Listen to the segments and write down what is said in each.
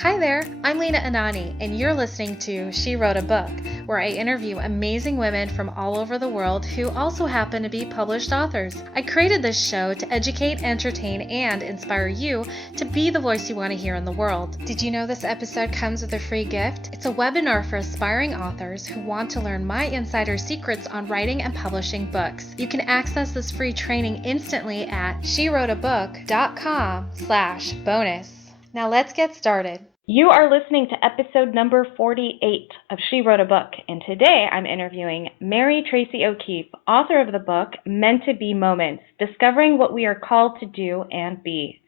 Hi there, I'm Lena Anani, and you're listening to She Wrote a Book, where I interview amazing women from all over the world who also happen to be published authors. I created this show to educate, entertain, and inspire you to be the voice you want to hear in the world. Did you know this episode comes with a free gift? It's a webinar for aspiring authors who want to learn my insider secrets on writing and publishing books. You can access this free training instantly at SheWroteABook.com/bonus. Now let's get started. You are listening to episode number 48 of She Wrote a Book, and today I'm interviewing Mary Treacy O-Keefe, author of the book Meant to Be Moments, Discovering What We Are Called to Do and Be.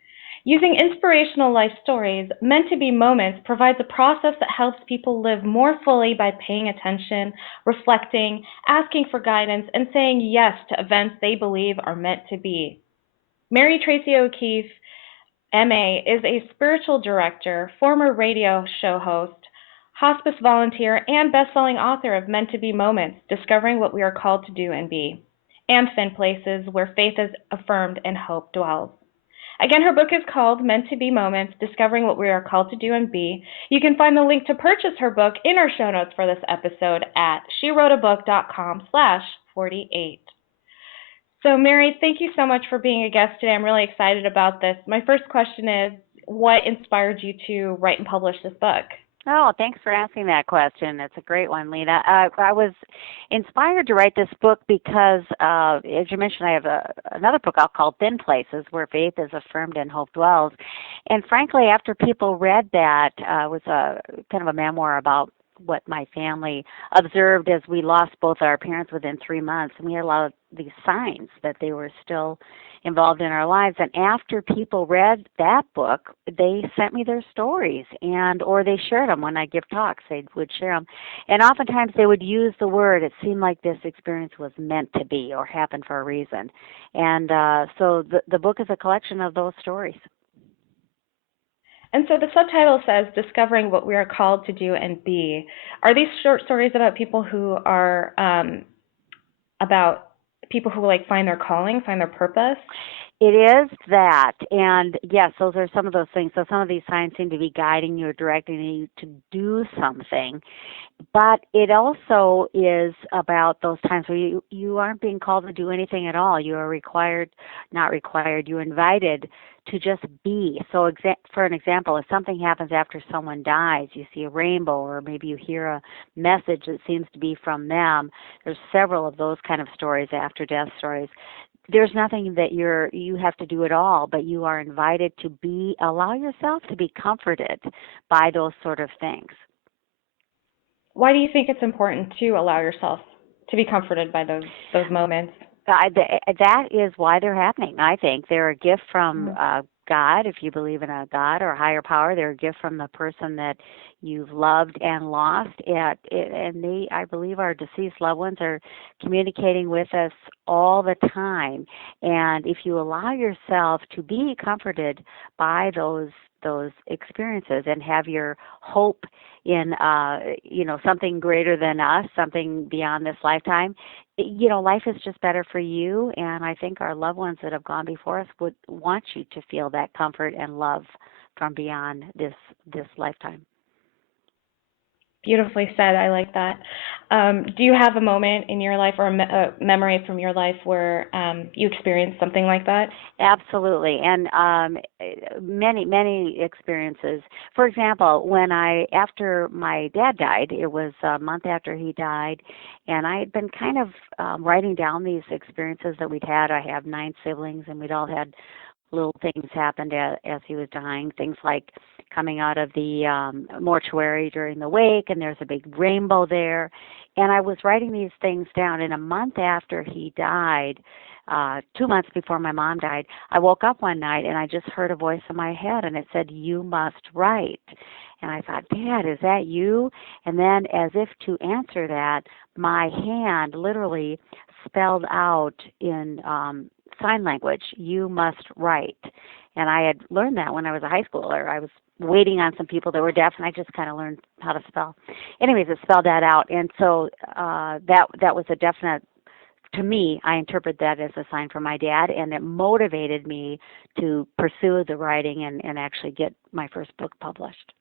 Using inspirational life stories, Meant to Be Moments provides a process that helps people live more fully by paying attention, reflecting, asking for guidance, and saying yes to events they believe are meant to be. Mary Treacy O-Keefe MA is a spiritual director, former radio show host, hospice volunteer, and best-selling author of Meant to Be Moments, Discovering What We Are Called to Do and Be, and Fin Places, Where Faith is Affirmed and Hope Dwells. Again, her book is called Meant to Be Moments, Discovering What We Are Called to Do and Be. You can find the link to purchase her book in our show notes for this episode at SheWroteABook.com/48. So, Mary, thank you so much for being a guest today. I'm really excited about this. My first question is, what inspired you to write and publish this book? Oh, thanks for asking that question. It's a great one, Lena. I was inspired to write this book because, as you mentioned, I have another book out called Fin Places, Where Faith is Affirmed and Hope Dwells. And frankly, after people read that, it was kind of a memoir about what my family observed as we lost both our parents within 3 months, and we had a lot of these signs that they were still involved in our lives. And after people read that book, they sent me their stories, or they shared them when I give talks. They would share them, and oftentimes they would use the word. It seemed like this experience was meant to be or happened for a reason. And so the book is a collection of those stories. And so the subtitle says, Discovering What We Are Called to Do and Be. Are these short stories about people who are, find their calling, find their purpose? It is that, and yes, those are some of those things. So some of these signs seem to be guiding you or directing you to do something. But it also is about those times where you aren't being called to do anything at all. You are not required, you're invited to just be. So for an example, if something happens after someone dies, you see a rainbow, or maybe you hear a message that seems to be from them. There's several of those kind of stories, after death stories. There's nothing that you have to do at all, but you are invited to allow yourself to be comforted by those sort of things. Why do you think it's important to allow yourself to be comforted by those moments? That is why they're happening, I think. They're a gift from God, if you believe in a God or a higher power. They're a gift from the person that you've loved and lost. And they, I believe, our deceased loved ones are communicating with us all the time. And if you allow yourself to be comforted by those experiences and have your hope in something greater than us, something beyond this lifetime, life is just better for you. And I think our loved ones that have gone before us would want you to feel that comfort and love from beyond this lifetime. Beautifully said. I like that. Do you have a moment in your life or a memory from your life where you experienced something like that? Absolutely, and many experiences. For example, after my dad died, it was a month after he died, and I had been kind of writing down these experiences that we'd had. I have 9 siblings, and we'd all had little things happened as he was dying, things like coming out of the mortuary during the wake, and there's a big rainbow there. And I was writing these things down, and a month after he died, 2 months before my mom died, I woke up one night and I just heard a voice in my head, and it said, "You must write." And I thought, "Dad, is that you?" And then, as if to answer that, my hand literally spelled out in sign language, "You must write." And I had learned that when I was a high schooler. I was waiting on some people that were deaf, and I just kind of learned how to spell. Anyways, it spelled that out. And so that was a definite, to me, I interpret that as a sign from my dad, and it motivated me to pursue the writing and actually get my first book published.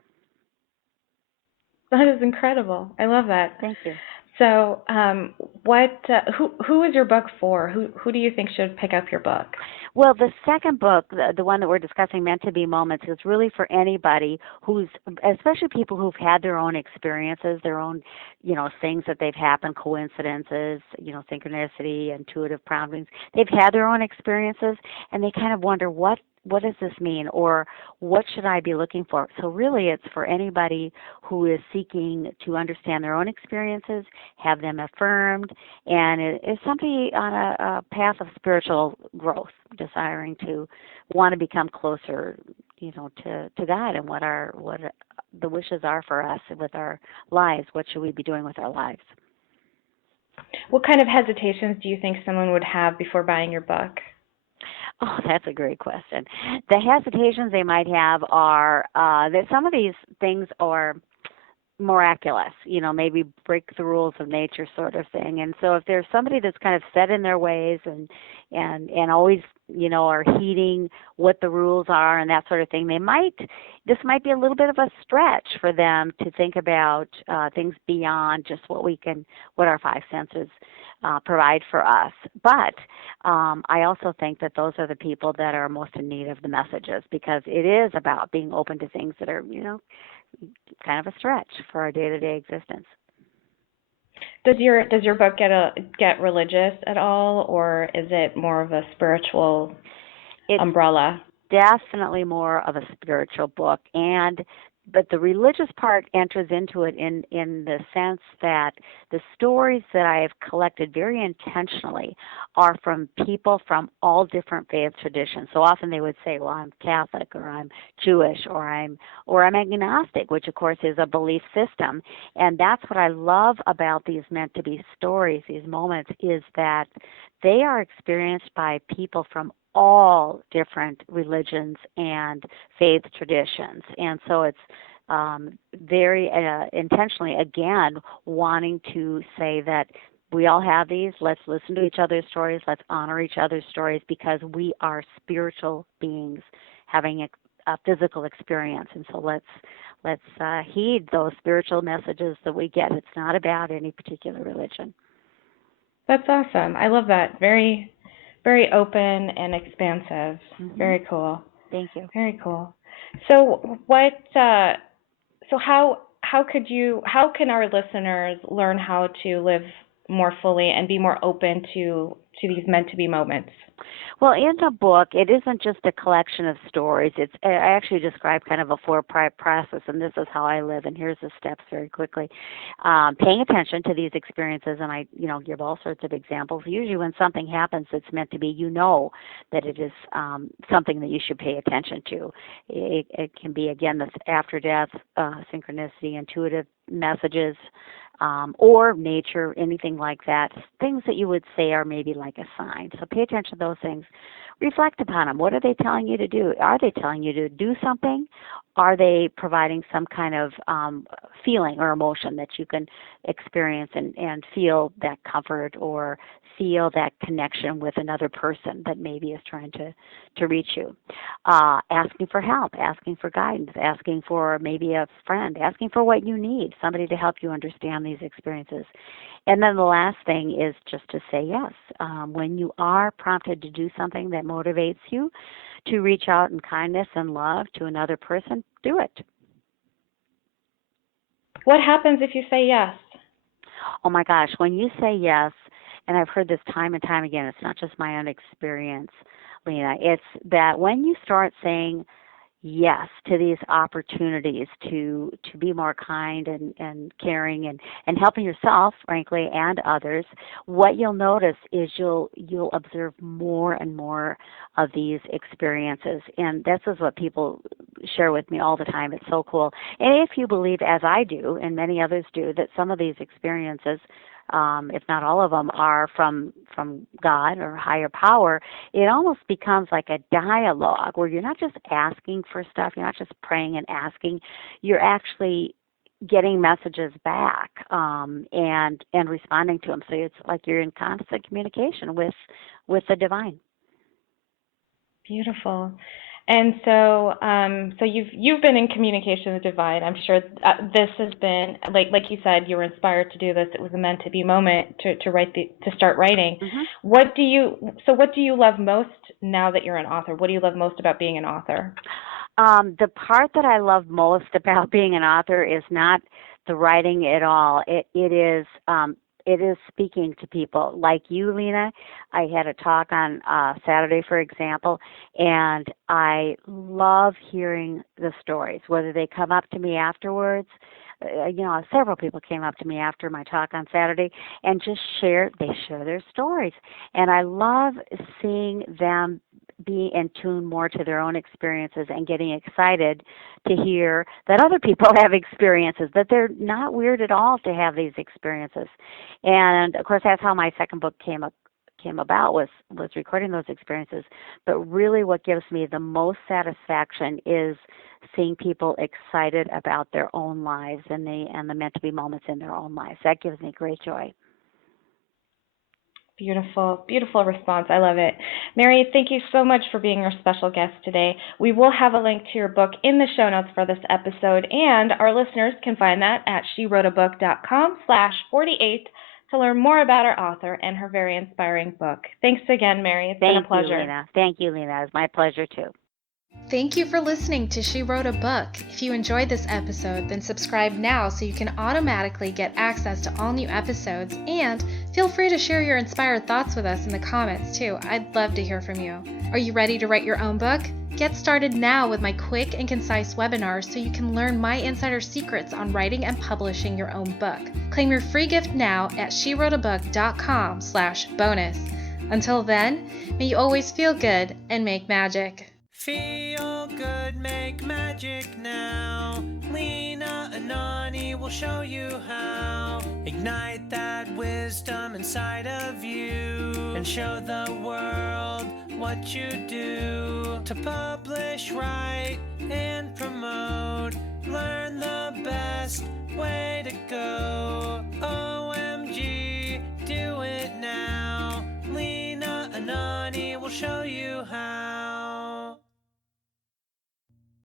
That is incredible. I love that. Thank you. So, who is your book for? Who do you think should pick up your book? Well, the second book, the one that we're discussing, Meant to Be Moments, is really for anybody who's, especially people who've had their own experiences, their own, things that they've happened, coincidences, synchronicity, intuitive promptings. They've had their own experiences, and they kind of wonder, what does this mean, or what should I be looking for? So really it's for anybody who is seeking to understand their own experiences, have them affirmed, and it is somebody on a path of spiritual growth, desiring to want to become closer, to God, and what the wishes are for us with our lives. What should we be doing with our lives? What kind of hesitations do you think someone would have before buying your book? Oh, that's a great question. The hesitations they might have are that some of these things are miraculous, maybe break the rules of nature sort of thing. And so if there's somebody that's kind of set in their ways and always, are heeding what the rules are and that sort of thing, this might be a little bit of a stretch for them to think about things beyond just what our five senses provide for us. But I also think that those are the people that are most in need of the messages, because it is about being open to things that are, kind of a stretch for our day-to-day existence. Does your book get religious at all, or is it more of a spiritual umbrella? Definitely more of a spiritual book, but the religious part enters into it in the sense that the stories that I have collected very intentionally are from people from all different faith traditions. So often they would say, well, I'm Catholic, or I'm Jewish, or I'm agnostic, which of course is a belief system. And that's what I love about these meant to be stories, these moments, is that they are experienced by people from all different religions and faith traditions. And so it's very intentionally, again, wanting to say that we all have these. Let's listen to each other's stories. Let's honor each other's stories, because we are spiritual beings having a physical experience. And so let's heed those spiritual messages that we get. It's not about any particular religion. That's awesome. I love that. Very, very open and expansive. Mm-hmm. Very cool. Thank you. Very cool. So how can our listeners learn how to live more fully and be more open to these meant to be moments? Well, in the book, it isn't just a collection of stories. I actually describe kind of a four-part process, and this is how I live, and here's the steps very quickly. Paying attention to these experiences, and I, give all sorts of examples. Usually when something happens that's meant to be, that it is something that you should pay attention to. It can be, again, this after-death synchronicity, intuitive messages, or nature, anything like that, things that you would say are maybe like a sign. So pay attention to those things. Reflect upon them. What are they telling you to do? Are they telling you to do something? Are they providing some kind of feeling or emotion that you can experience and feel that comfort, or feel that connection with another person that maybe is trying to reach you? Asking for help, asking for guidance, asking for maybe a friend, asking for what you need, somebody to help you understand these experiences. And then the last thing is just to say yes. When you are prompted to do something that motivates you to reach out in kindness and love to another person, do it. What happens if you say yes? Oh my gosh, when you say yes, and I've heard this time and time again, it's not just my own experience, Lena, it's that when you start saying yes to these opportunities to be more kind and caring and helping yourself, frankly, and others, what you'll notice is you'll observe more and more of these experiences. And this is what people share with me all the time. It's so cool. And if you believe, as I do, and many others do, that some of these experiences, if not all of them, are from God or higher power, it almost becomes like a dialogue where you're not just asking for stuff, you're not just praying and asking, you're actually getting messages back and responding to them. So it's like you're in constant communication with the divine. Beautiful. And so, so you've been in communication with divine. I'm sure this has been like you said, you were inspired to do this. It was a meant to be moment to start writing. Mm-hmm. What do you love most now that you're an author? What do you love most about being an author? The part that I love most about being an author is not the writing at all. It is speaking to people like you, Lena. I had a talk on Saturday, for example, and I love hearing the stories, whether they come up to me afterwards. Several people came up to me after my talk on Saturday and just share their stories. And I love seeing them be in tune more to their own experiences and getting excited to hear that other people have experiences, that they're not weird at all to have these experiences. And of course, that's how my second book came about, was recording those experiences. But really what gives me the most satisfaction is seeing people excited about their own lives and the meant to be moments in their own lives. That gives me great joy. Beautiful, beautiful response. I love it. Mary, thank you so much for being our special guest today. We will have a link to your book in the show notes for this episode, and our listeners can find that at SheWroteABook.com/48 to learn more about our author and her very inspiring book. Thanks again, Mary. It's been a pleasure. Thank you, Lena. It was my pleasure, too. Thank you for listening to She Wrote a Book. If you enjoyed this episode, then subscribe now so you can automatically get access to all new episodes, and feel free to share your inspired thoughts with us in the comments too. I'd love to hear from you. Are you ready to write your own book? Get started now with my quick and concise webinars so you can learn my insider secrets on writing and publishing your own book. Claim your free gift now at SheWroteABook.com/bonus. Until then, may you always feel good and make magic. Feel good, make magic now. Lena, Anani will show you how. Ignite that wisdom inside of you and show the world what you do. To publish, write, and promote, learn the best way to go.